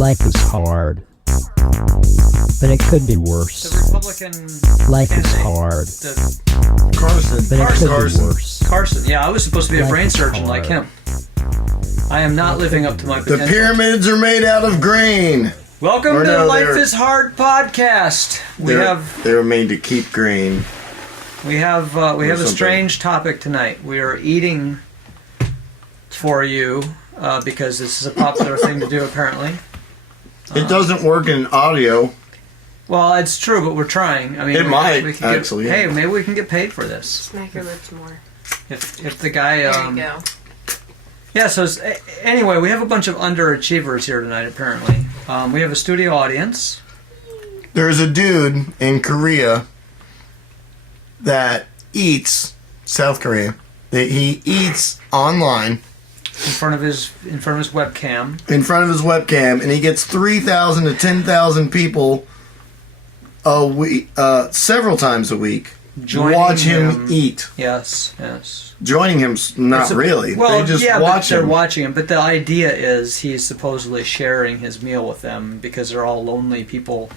Life is hard, but it could be worse. The Republican Life is candidate, hard, Carson. but it could Carson. be worse. Carson. Yeah, I was supposed to be a Life brain is surgeon like hard. him. I am not living up to my The potential. pyramids are made out of grain. Welcome Or to the no, Life they're- is Hard podcast. We They were made to keep grain. have a something. strange topic tonight. We are eating for you because this is a popular thing to do apparently. It doesn't work in audio. Well, it's true, but we're trying. I mean, It might, we can actually, Hey, yeah. maybe we can get paid for this. Smack your lips more. If the guy. There you go. Yeah. So anyway, we have a bunch of underachievers here tonight. Apparently, we have a studio audience. There's a dude in Korea that eats, South Korea, that he eats online In front of his webcam. in front of his webcam, and he gets 3,000 to 10,000 people a week, several times a week, Joining watch him him. eat. Yes. Joining him, not It's a- really. Well, they just yeah, watch but they're him. watching him. But the idea is he's supposedly sharing his meal with them because they're all lonely people.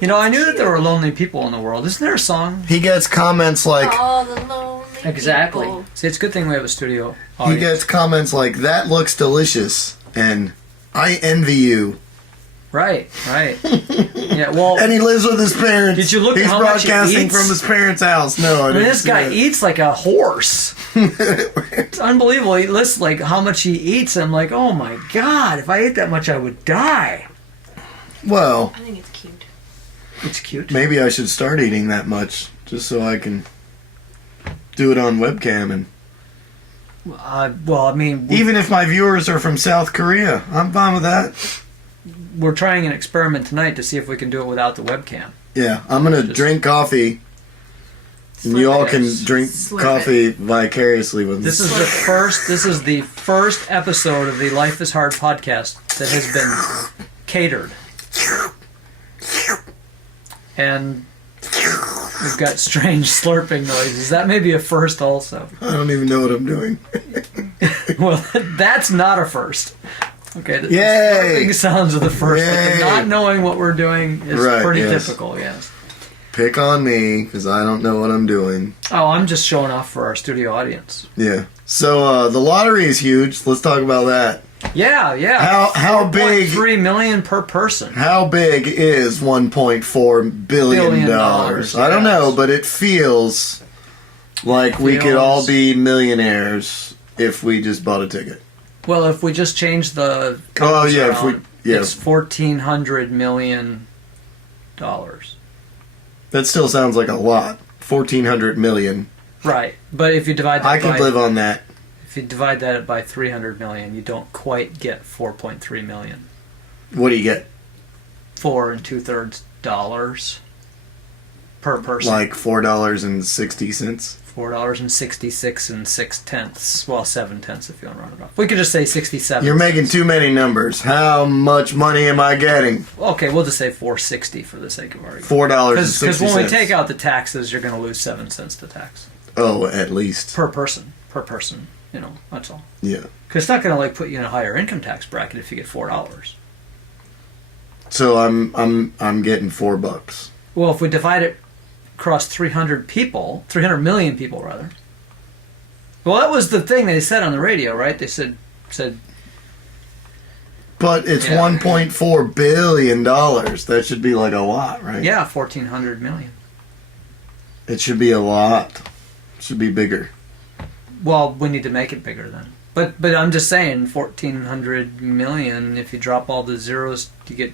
You know, I knew that there were lonely people in the world. Isn't there a song? He gets comments like, All the lonely Exactly. people. See, it's a good thing we have a studio he audience. gets comments like, "That looks delicious," and "I envy you." Right. Yeah. Well, And he lives with his parents. Did you look at He's how much he broadcasting eats? from his parents' house. No, I I mean, didn't this see guy that. eats like a horse. It's unbelievable. He lists like how much he eats. I'm like, oh my god! If I ate that much, I would die. Well, I think it's cute. It's cute. maybe I should start eating that much just so I can do it on webcam. And Well, I mean, even if my viewers are from South Korea, I'm fine with that. we're trying an experiment tonight to see if we can do it without the webcam. Yeah, I'm gonna Just- drink coffee, and you all can drink Slip coffee vicariously with me. This is the first. This is the first episode of the Life is Hard podcast that has been catered, and we've got strange slurping noises. That may be a first, also. I don't even know what I'm doing. Well, that's not a first. Okay, the Yay! slurping sounds are the first, but Yay! the not knowing what we're doing is Right, pretty yes. typical. Yes. Pick on me because I don't know what I'm doing. Oh, I'm just showing off for our studio audience. Yeah. So the lottery is huge. Let's talk about that. Yeah. How big? 3 million per person. How big is $1.4 billion? Billion dollars, I don't yes. know, but it feels like we could all be millionaires if we just bought a ticket. Well, if we just change the Oh colors yeah, if we around, yeah, it's $1,400 million. that still sounds like a lot. 1,400 million. Right, but if you divide that I could live on that. if you divide that by 300 million, you don't quite get 4.3 million. What do you get? 4 2/3 per person. Like $4.60. $4.66 and 6/10. Well, 7/10 if you want to round it off. We could just say 67. You're making too many numbers. How much money am I getting? Okay, we'll just say 460 for the sake of argument. $4.60. Because when we take out the taxes, you're going to lose 7 cents to tax Oh, at least. per person. You know, that's all. Yeah. Because it's not going to like put you in a higher income tax bracket if you get $4. So I'm getting $4. Well, if we divide it across 300 million people rather. Well, that was the thing they said on the radio, right? They said But it's Yeah. $1.4 billion. That should be like a lot, right? yeah, 1,400 million. It should be a lot. It should be bigger. Well, we need to make it bigger then. But I'm just saying 1,400 million. If you drop all the zeros, you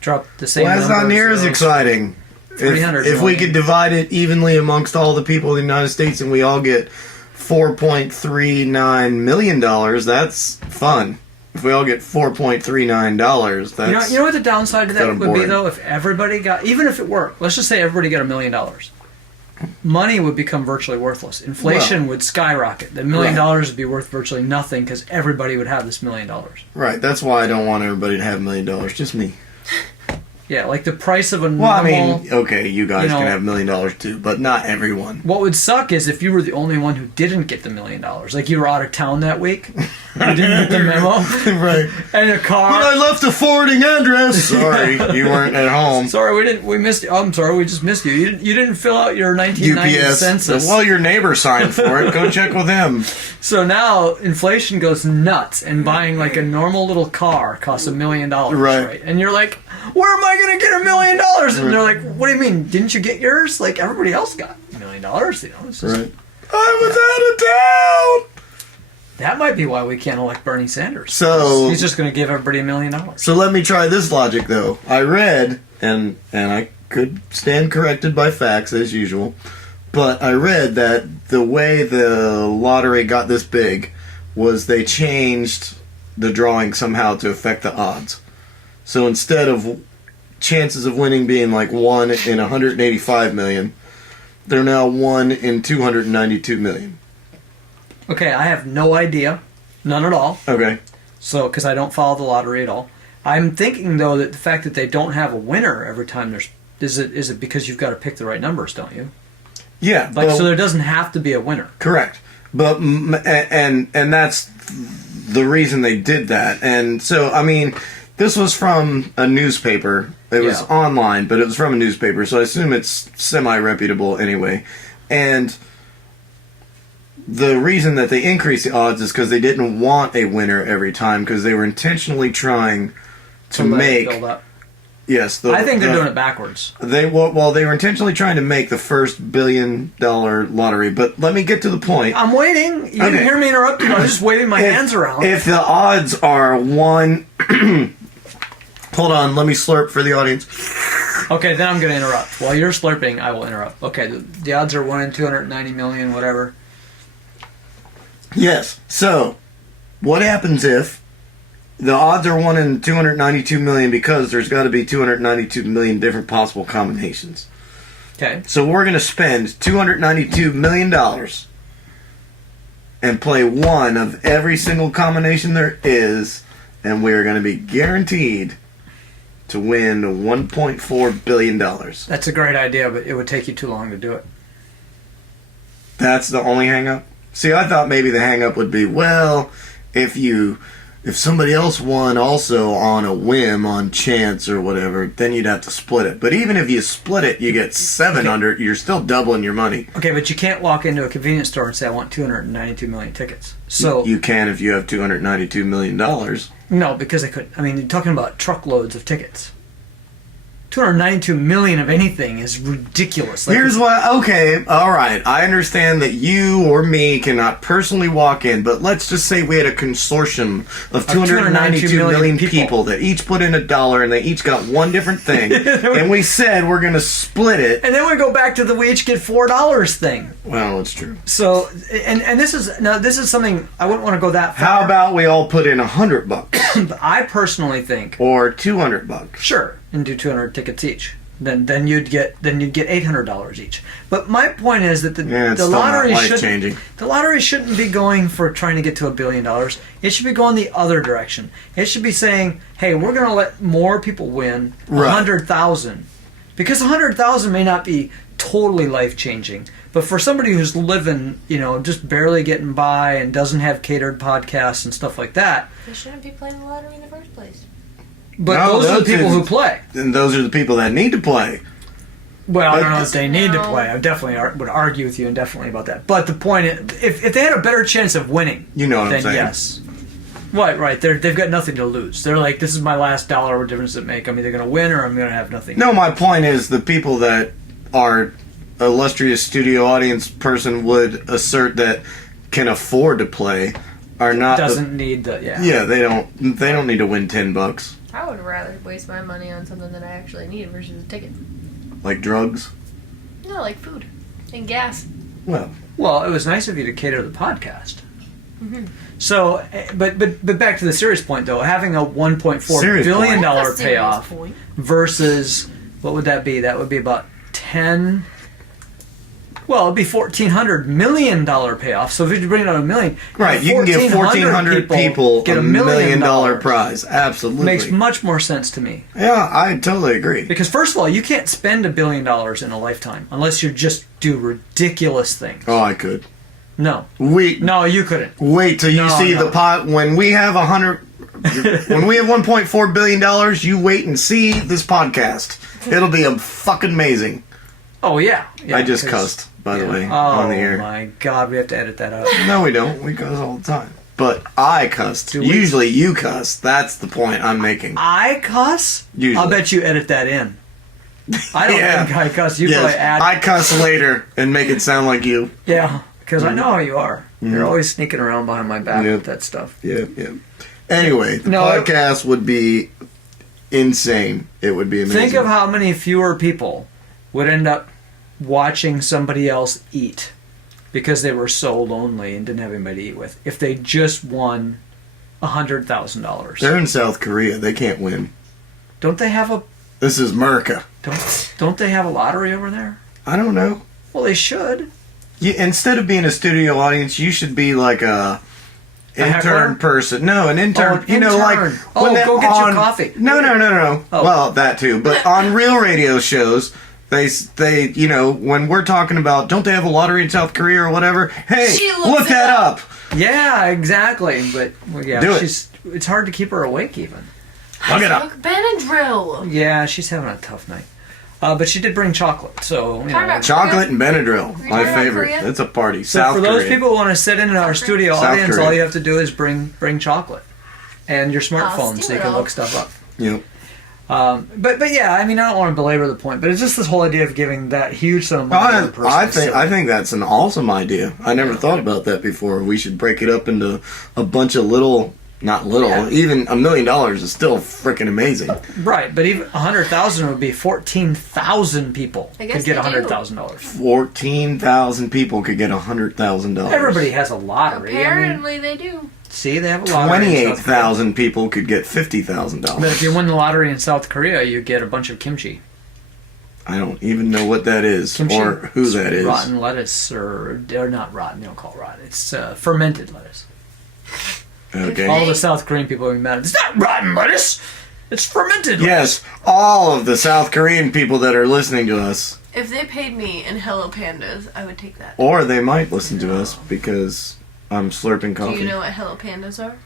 drop the same. Well, that's number not of near as zeros. exciting. 300 If we million. could divide it evenly amongst all the people in the United States and we all get $4.39 million, that's fun. If we all get $4.39, that's... You know what the downside to that kinda would be boring. though? If everybody got, even if it worked, let's just say everybody got $1 million, money would become virtually worthless. Inflation would skyrocket. The $1 million would be worth virtually nothing because everybody would have this $1 million. Right, that's why I don't want everybody to have $1 million, just me. Yeah, like the price of a normal... Well, I mean, okay, you guys you know- can have $1 million too, but not everyone. What would suck is if you were the only one who didn't get the $1 million. Like you were out of town that week, You didn't get the memo? Right. And a car. But I left a forwarding address. Sorry, you weren't at home. Sorry, we missed you. Oh, I'm sorry, we just missed you. You didn't fill out your 1990 UPS. census. Well, your neighbor signed for it. Go check with him. So now inflation goes nuts, and buying like a normal little car costs $1 million, right? And you're like, where am I going to get $1 million? And they're like, what do you mean? Didn't you get yours? Like everybody else got $1 million, you know? It's just, Right. I was out of town. that might be why we can't elect Bernie Sanders. So He's just going to give everybody $1 million. So let me try this logic though. I read, and I could stand corrected by facts as usual, but I read that the way the lottery got this big was they changed the drawing somehow to affect the odds. So instead of chances of winning being like 1 in 185 million, they're now 1 in 292 million. Okay, I have no idea. None at all. Okay. So, because I don't follow the lottery at all. I'm thinking, though, that the fact that they don't have a winner every time there's... Is it because you've got to pick the right numbers, don't you? Yeah. Like, well, so there doesn't have to be a winner. Correct. But and that's the reason they did that. And so, I mean, this was from a newspaper. It was online, but it was from a newspaper, so I assume it's semi-reputable anyway. And the reason that they increased the odds is because they didn't want a winner every time, because they were intentionally trying to let it make... build up. Yes. I think they're doing it backwards. They were intentionally trying to make the first $1 billion lottery, but let me get to the point. I'm waiting. You didn't hear me interrupt you. I was just waving my hands around. If the odds are 1... Hold on, let me slurp for the audience. Okay, then I'm going to interrupt. While you're slurping, I will interrupt. Okay, the odds are 1 in 290 million, whatever. Yes. So, what happens if the odds are 1 in 292 million because there's got to be 292 million different possible combinations? Okay. So we're going to spend $292 million and play one of every single combination there is, and we're going to be guaranteed to win $1.4 billion. That's a great idea, but it would take you too long to do it. That's the only hang-up? See, I thought maybe the hang-up would be, well, if somebody else won also on a whim, on chance or whatever, then you'd have to split it. But even if you split it, you get 700, you're still doubling your money. Okay, but you can't walk into a convenience store and say, I want 292 million tickets. So you can if you have $292 million. No, because they couldn't. I mean, you're talking about truckloads of tickets. 292 million of anything is ridiculous. Like, Here's why. Okay, all right. I understand that you or me cannot personally walk in, but let's just say we had a consortium of 292 million people that each put in $1 and they each got one different thing, and we said we're going to split it. And then we go back to the we each get $4 thing. Well, it's true. So, and this is something I wouldn't want to go that far. How about we all put in $100 I personally think, or $200? sure, and do 200 tickets each. Then you'd get $800 each. But my point is that the lottery shouldn't be going for trying to get to $1 billion. It should be going the other direction. It should be saying, hey, we're going to let more people win 100,000, because 100,000 may not be totally life changing, but for somebody who's living, just barely getting by and doesn't have catered podcasts and stuff like that, They shouldn't be playing the lottery in the first place. But No, those are the people is- who play. And those are the people that need to play. Well, I don't know But- if they need to No. play. I definitely would argue with you indefinitely about that. But the point is, if they had a better chance of winning, You know what then I'm saying. yes. Right. They've got nothing to lose. They're like, this is my last dollar. What difference does it make? I'm either going to win or I'm going to have nothing. No, my point is the people that are illustrious studio audience person would assert that can afford to play are not Doesn't need the, yeah, they don't need to win $10 I would rather waste my money on something that I actually need versus a ticket. like drugs. No, like food and gas. Well, Well, it was nice of you to cater the podcast. So, but back to the serious point though, having a $1.4 Serious billion point. dollar That's a serious payoff point. versus what would that be? That would be about 10. Well, it'd be $1,400 million payoff. So if you bring it out $1 million, right, you can give 1,400 people get a $1 $1 million million prize. Absolutely. Makes much more sense to me. Yeah, I totally agree. Because first of all, you can't spend $1 billion in a lifetime unless you just do ridiculous things. Oh, I could. No. We No, you couldn't. wait till you No, see no. the pot when we have when we have $1.4 billion. You wait and see this podcast. It'll be a fucking amazing. Oh, yeah. I just 'cause- cussed, by the way, Oh, on the air. my God. We have to edit that out. No, we don't. We cuss all the time. But I cussed. Do we? Usually you cuss. That's the point I'm making. I cuss? Usually. I'll bet you edit that in. I don't Yeah. think I cuss. You probably add. I cuss later and make it sound like you. Yeah, because I know how you are. You're always sneaking around behind my back Yeah. with that stuff. Yeah, yeah. Anyway, the No, podcast would be insane. It would be amazing. Think of how many fewer people would end up watching somebody else eat because they were so lonely and didn't have anybody to eat with if they just won $100,000. They're in South Korea. They can't win. Don't they have a This is America. don't they have a lottery over there? I don't know. Well, they should. Instead of being a studio audience, you should be like a heckler? intern person. No, an intern. Oh, you know, like intern. when Oh, they're go get your on- coffee. No. Oh. Well, that too. But on real radio shows, they you know, when we're talking about don't they have a lottery in South Korea or whatever? Hey, She looks look it that up. Yeah, exactly. But well, yeah, Do it. it's hard to keep her awake even. Look it up. Look, Benadryl. Yeah, she's having a tough night. But she did bring chocolate, so you Talk know. about Chocolate and Benadryl, Were you my talking about favorite. Korea? It's a party. So South for those Korea. people who want to sit in our studio South audience, Korea. all you have to do is bring chocolate and your smartphone steal so you it can all. look stuff up. Yep. But yeah, I mean, I don't want to belabor the point, but it's just this whole idea of giving that huge sum of money to the person. I think that's an awesome idea. I never thought about that before. We should break it up into a bunch of little, not little, Yeah. even $1 million is still freaking amazing. Right, but even 100,000 would be 14,000 people I guess could get they do. $100,000. 14,000 people could get $100,000. Everybody has a lottery. I mean, Apparently they do. see, they have a lottery. in South Korea. 28,000 people could get $50,000. But if you win the lottery in South Korea, you get a bunch of kimchi. I don't even know what that is Kimchi. or who It's that is. rotten lettuce, or they're not rotten. They don't call it rotten. It's fermented lettuce. Okay. All the South Korean people are mad. It's not rotten lettuce. It's fermented lettuce. Yes, all of the South Korean people that are listening to us, If they paid me in Hello Pandas, I would take that. or they might listen to us because I'm slurping coffee. Do you know what Hello Pandas are?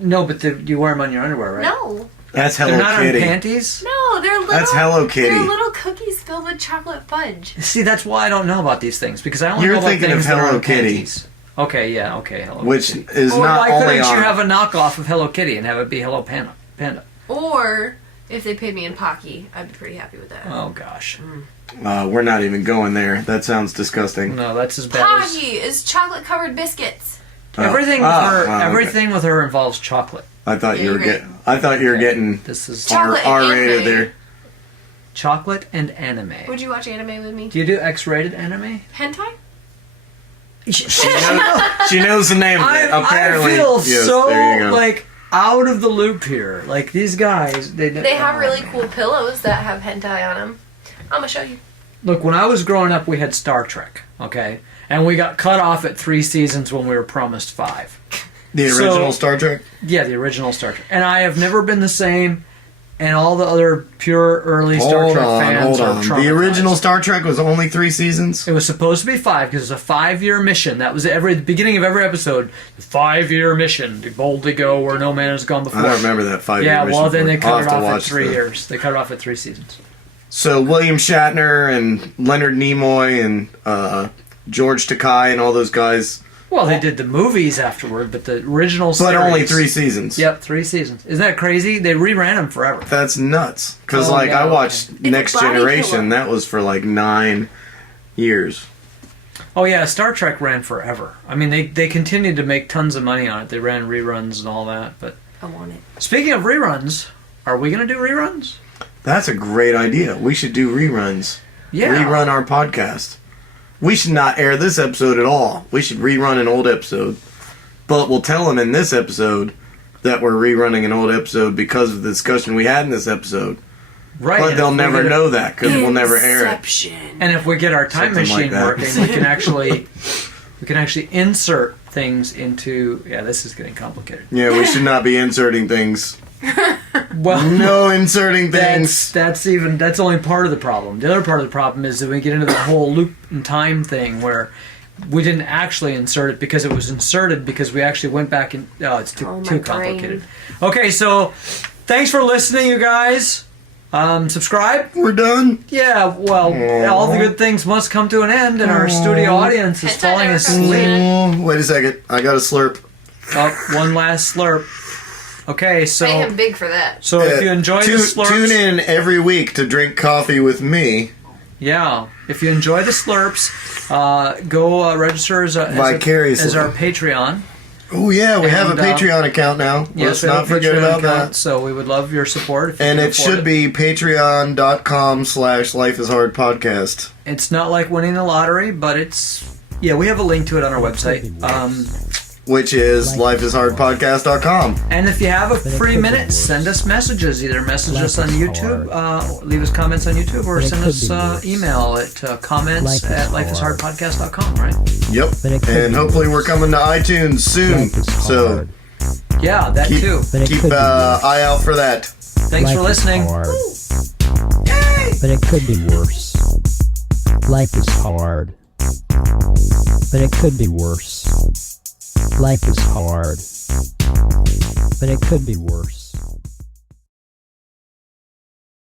No, but you wear them on your underwear, right? No. That's They're Hello not Kitty. on panties? No, they're little. That's Hello Kitty. They're little cookies filled with chocolate fudge. See, that's why I don't know about these things, because I only You're know about thinking things of that are Hello on Kitty. panties. Okay, yeah, okay, Hello Which Kitty. is Or not why only couldn't on. you have a knockoff of Hello Kitty and have it be Hello Panda? Or if they paid me in Pocky, I'd be pretty happy with that. Oh, gosh. We're not even going there. That sounds disgusting. No, that's as bad as... Pocky is chocolate covered biscuits. Everything with her, okay. everything with her involves chocolate. I thought you Yeah, were you're right. getting. I thought you were Okay. getting This is Chocolate and R-rated anime. there. chocolate and anime. Would you watch anime with me? Do you do X-rated anime? Hentai? She knows the name of it. Apparently, I feel yes, so there you go. like out of the loop here. Like these guys, They have oh, really man. cool pillows that have hentai on them. I'm gonna show you. Look, when I was growing up, we had Star Trek, okay, and we got cut off at 3 seasons when we were promised 5. The So- original Star Trek. Yeah, the original Star Trek, and I have never been the same. And all the other pure early Star Hold Trek on, fans hold are on. traumatized. The original Star Trek was only 3 seasons. It was supposed to be 5 because it was a 5-year mission. That was the beginning of every episode. 5-year mission to boldly go where no man has gone before. I don't remember that 5-year Yeah, mission well then they I'll cut have it to off at watch 3 the- years. They cut it off at 3 seasons. So William Shatner and Leonard Nimoy and George Takei and all those guys, Well, they did the movies afterward, but the original but series... only 3 seasons. Yep, 3 seasons. Isn't that crazy? They reran them forever. That's nuts. Because Oh, like yeah, I watched a Next body Generation, killer. that was for like 9 years. Oh yeah, Star Trek ran forever. I mean, they continued to make tons of money on it. They ran reruns and all that. But I want it. speaking of reruns, are we going to do reruns? That's a great idea. We should do reruns. Yeah. Rerun our podcast. We should not air this episode at all. We should rerun an old episode. But we'll tell them in this episode that we're rerunning an old episode because of the discussion we had in this episode. Right. But and they'll if we never get- know that because we'll never air it. Inception. And if we get our time Something like machine that. working, we can actually insert things into. Yeah, this is getting complicated. Yeah, we should not be inserting things. Well, No inserting things. that's only part of the problem. The other part of the problem is that we get into the whole loop and time thing where we didn't actually insert it because it was inserted because we actually went back and it's too complicated. Okay, so thanks for listening, you guys. Subscribe. We're done. Yeah, well, all the good things must come to an end, and our studio audience is falling asleep. Wait a second. I got a slurp. Oh, one last slurp. Okay, so I am big for that. So if you enjoy the slurps, tune in every week to drink coffee with me. Yeah, if you enjoy the slurps, go register as our Patreon. Oh yeah, we have a Patreon account now. Yes, let's not forget about that. So we would love your support. And it should be patreon.com/lifeishardpodcast. It's not like winning the lottery, but it's we have a link to it on our website. Which is lifeishardpodcast.com. And if you have a free minute, send us messages. Either message us on YouTube, leave us comments on YouTube, or send us email at comments@lifeishardpodcast.com, right? Yep. And hopefully we're coming to iTunes soon. So yeah, that too. Keep eye out for that. Thanks for listening. Yay! But it could be worse. Life is hard. But it could be worse. Life is hard, but it could be worse.